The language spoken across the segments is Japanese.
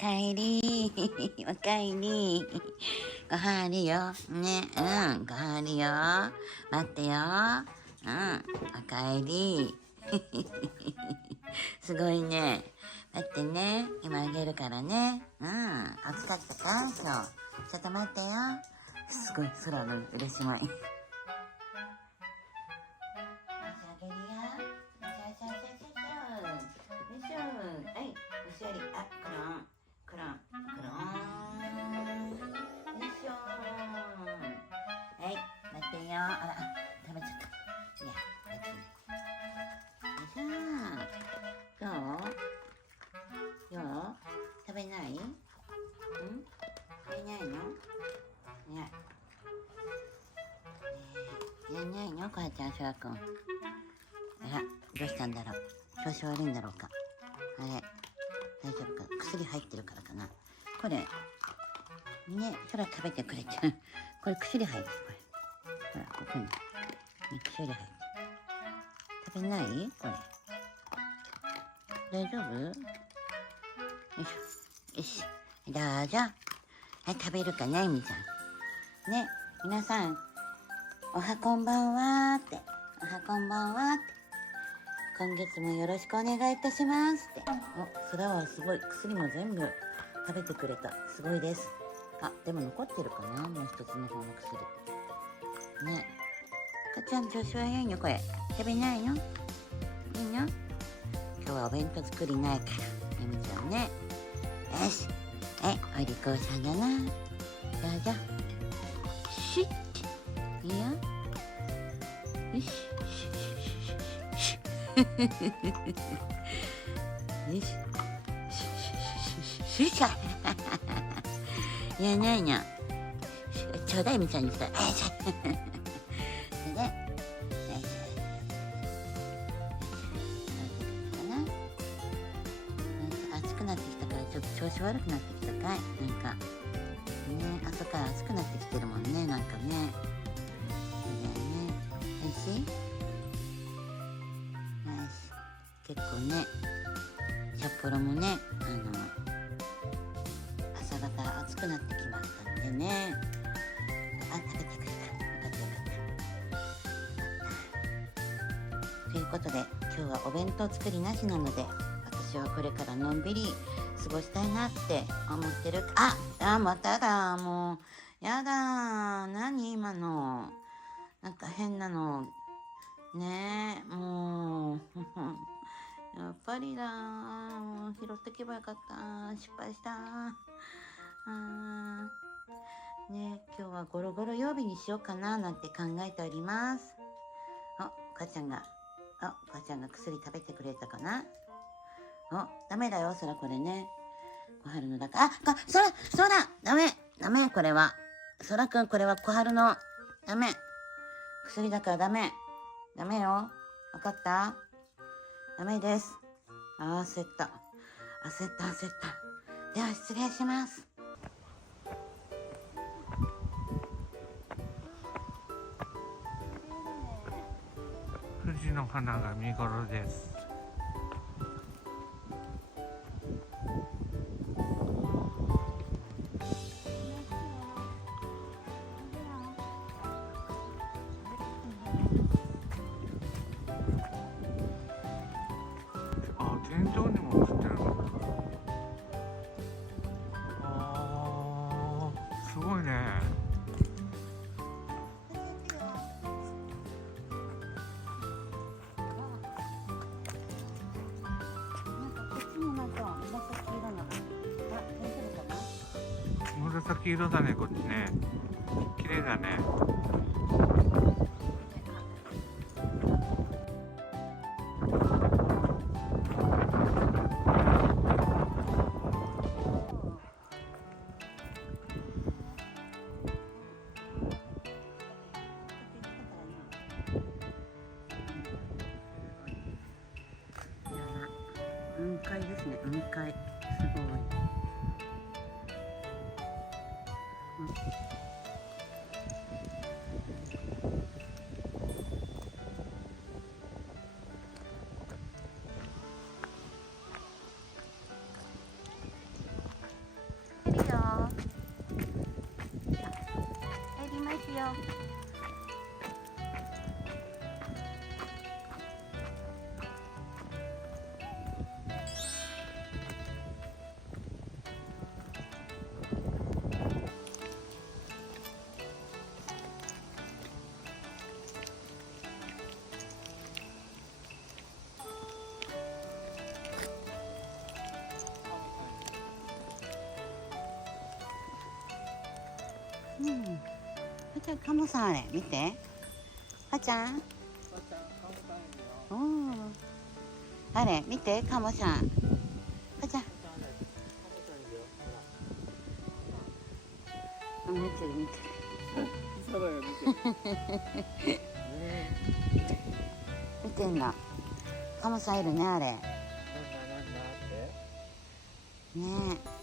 かえりおかえりご飯あるよね。ご飯あるよ。待ってよ。おかえりすごいね。待ってね、今あげるからね。暑かったか今日。ちょっと待ってよ。すごい空の嬉しまいあげるよ。はい、おしおり、クロン。よいしょはい、待ってよ。あら、食べちゃった。いや、こっちね。よいしょ。どう食べない？食べないの？ね。やんないの？母ちゃん、そらくん。あら、どうしたんだろう。調子悪いんだろうか。あれ、大丈夫か。薬入ってるからかな。これ、ね、そら食べてくれちゃう。これ薬入ってる、これ。ほら、ここに。薬入ってる。食べない？これ。大丈夫？よし、どうぞ。はい、食べるかな、みちゃん。ね、皆さん、おはこんばんはーって。おはこんばんはーって。今月もよろしくお願いいたしますって。空はすごい。薬も全部食べてくれた。すごいです。でも残ってるかな、もう一つの方の薬。ね。かちゃん調子はいいのこれ。食べないの？いいの？今日はお弁当作りないから。えみちゃんね。よし。はい、お利口さんだな。どうぞ。シュッ。いいよ。よし。よし。シュッシャ。いやないの。ちょうだいみちゃんにした。それで。暑くなってきたからちょっと調子悪くなってきたかい。なんかね、朝から暑くなってきてるもんね。なんかね。そうだよね。おいしい？よし。結構ね、札幌もね、朝方暑くなってきましたのでね。食べてくれた。よかった。ということで、今日はお弁当作りなしなので、私はこれからのんびり過ごしたいなって思ってる。まただ、もう。やだ、何今の。なんか変なの。ねえ、もう。やっぱりだ。もう拾ってけばよかった。失敗した。ねえ、今日はゴロゴロ曜日にしようかななんて考えております。母ちゃんが薬食べてくれたかな。ダメだよ、そらこれね。小春のだから、そうだダメ、これは。そらくん、これは小春の。ダメ。薬だからダメよ。わかった？ダメです。焦った。では、失礼します。藤の花が見頃です。天井にも映ってるの。すごいね。紫色だね、こっちね。綺麗だね。雲海ですね、雲海。すごい。よ。うん。はちゃん、カモさんあれ見て。はちゃん。うん。あれ見て、カモさん。はちゃん。見てる見てる。見てんの。カモさんいるねあれ。ねえ。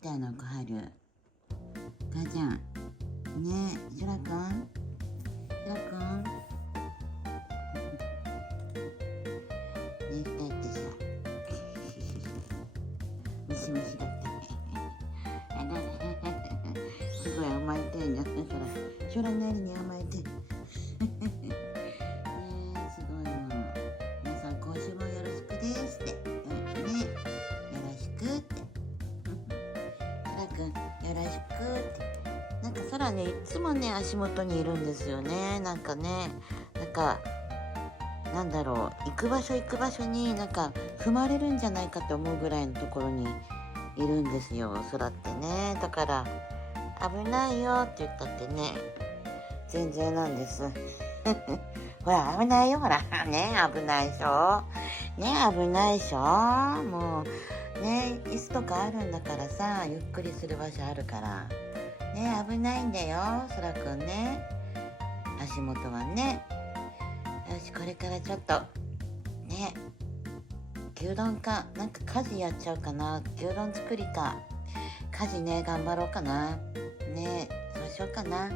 じゃあの子はる母ちゃんねえ、しゅらくん寝たってさムシムシだったすごい甘えてんじゃん、しゅらなりに甘えてすごいの。皆さん今週もよろしくですってね、よろしくってそらくんよろしくって。なんかそらね、いつもね足元にいるんですよね。なんかなんだろう、行く場所になんか踏まれるんじゃないかって思うぐらいのところにいるんですよ、そらってね。だから危ないよって言ったってね全然なんですほら危ないよ、ほらね、危ないでしょね、危ないでしょ。もうね、椅子とかあるんだからさ、ゆっくりする場所あるからね、危ないんだよそらくんね、足元はね。よし、これからちょっとね、牛丼かなんか家事やっちゃうかな。牛丼作りか家事ね、頑張ろうかなね、そうしようかな。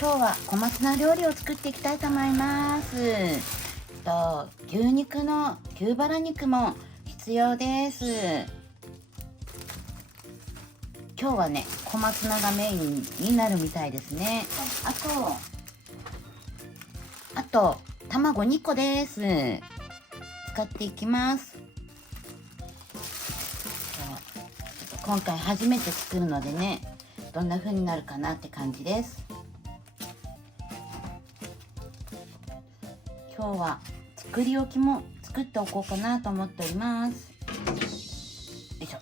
今日は小松菜料理を作っていきたいと思います。牛バラ肉も必要です。今日はね、小松菜がメインになるみたいですね。あと卵2個です。使っていきます。今回初めて作るのでね、どんな風になるかなって感じです。今日は作り置きも作っておこうかなと思っております。よいしょ、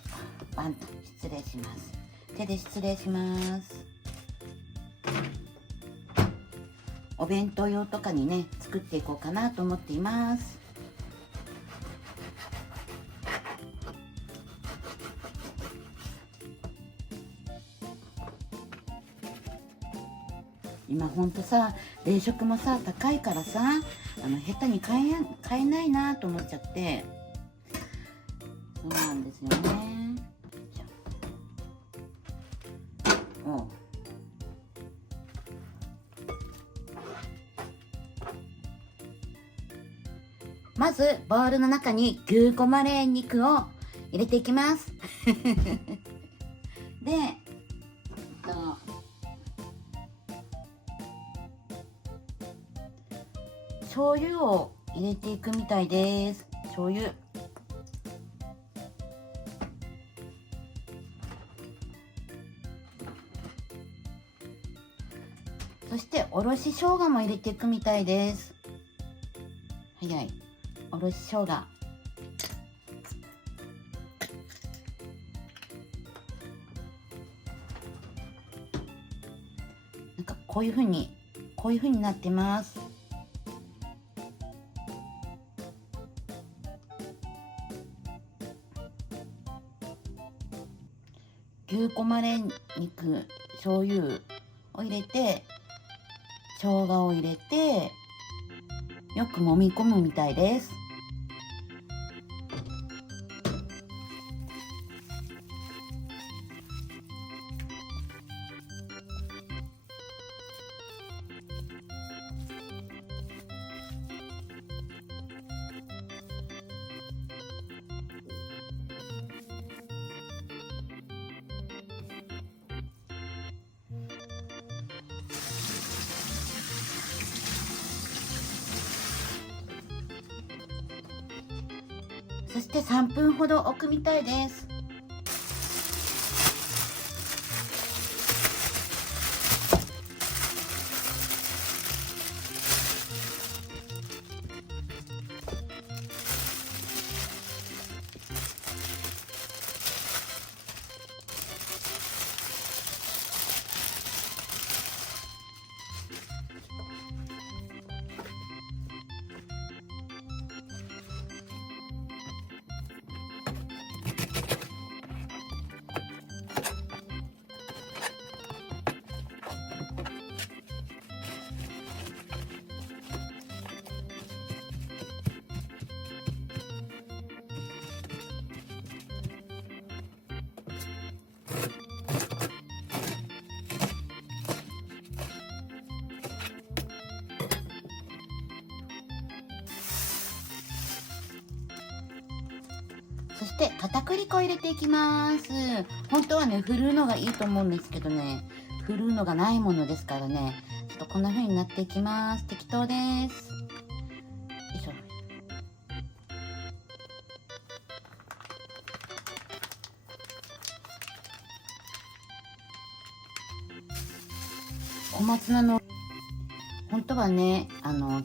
バンと失礼します。手で失礼します。お弁当用とかにね、作っていこうかなと思っています。今ほんとさ、冷食もさ高いからさ、下手に買えないなと思っちゃって、そうなんですよね。まずボウルの中に牛こまれ肉を入れていきますで、醤油を入れていくみたいです。醤油、そしておろし生姜も入れていくみたいです。早い。おろし生姜、なんかこういう風になってます。牛こまれ肉、醤油を入れて、生姜を入れて、よく揉み込むみたいです。そして3分ほど置くみたいです。そして片栗粉を入れていきます。本当はね、振るのがいいと思うんですけどね、振るのがないものですからね、ちょっとこんな風になっていきます。適当です。よいしょ。小松菜の本当はね、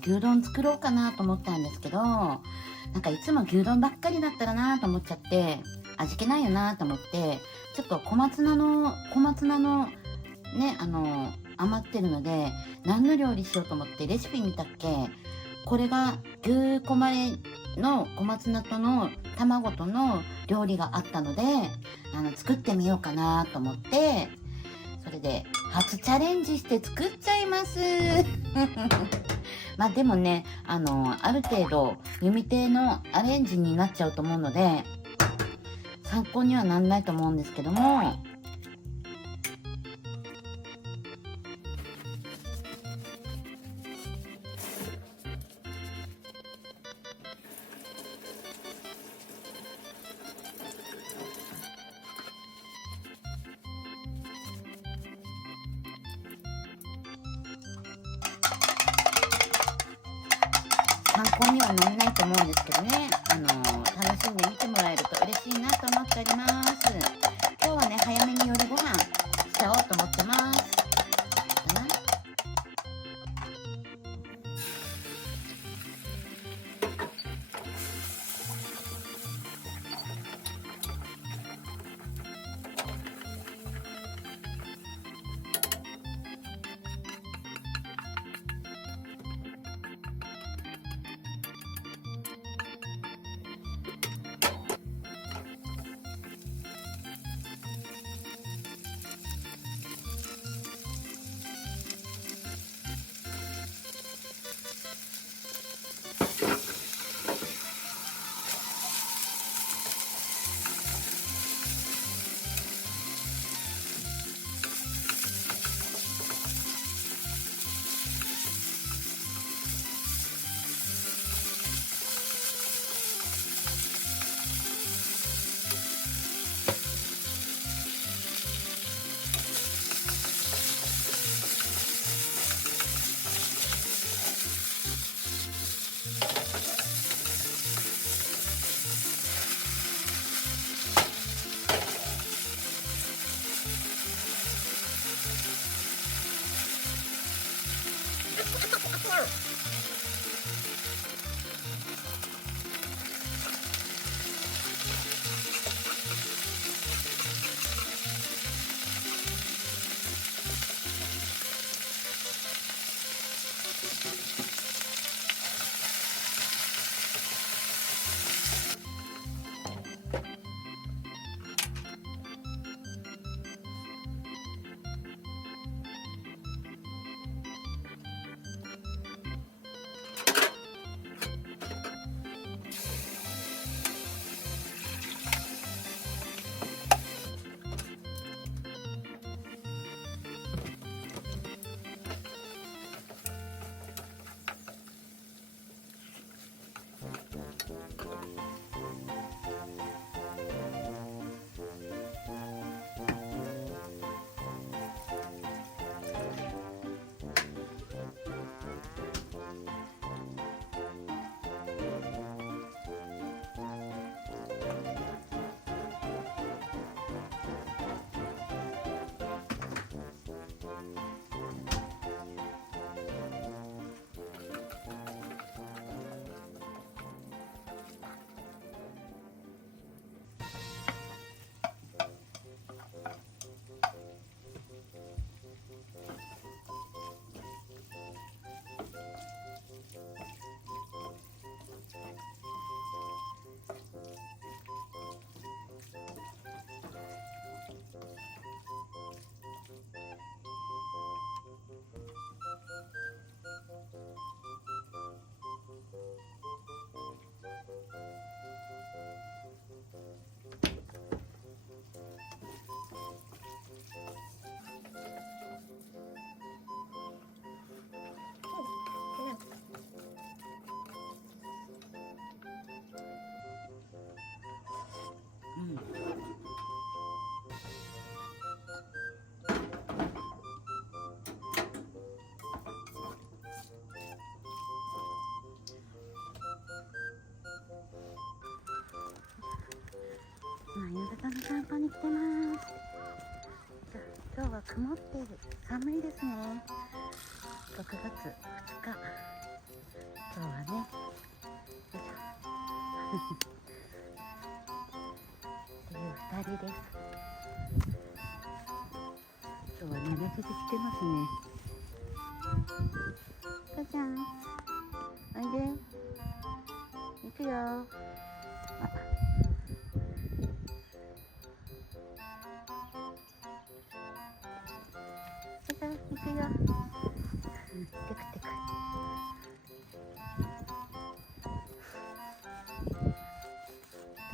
牛丼作ろうかなと思ったんですけど、なんかいつも牛丼ばっかりだったらなと思っちゃって、味気ないよなと思って、ちょっと小松菜のね、余ってるので、何の料理しようと思ってレシピ見たっけ、これが牛こまれの小松菜との卵との料理があったので、作ってみようかなと思って、それで初チャレンジして作っちゃいますまあでもね、ある程度弓亭のアレンジになっちゃうと思うので参考にはなんないと思うんですけども、参考にはならないと思うんですけどね、楽しんで見てもらえると嬉しいなと思っております。今日はね、早めに夜ご飯しちゃおうと思ってます。夕方の散歩に来てます。今日は曇っている。寒いですね。6月2日。今日はね。っていう2人です。今日は寝寝てきてますね。母ちゃん、おいで。行くよ。行くよ。テクテク。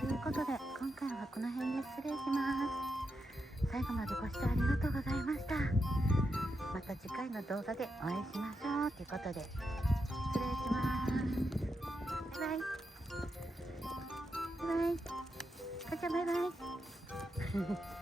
ということで、今回はこの辺で失礼します。最後までご視聴ありがとうございました。また次回の動画でお会いしましょうということで、失礼します。バイバイ。バイバイ。母ちゃんバイバイ。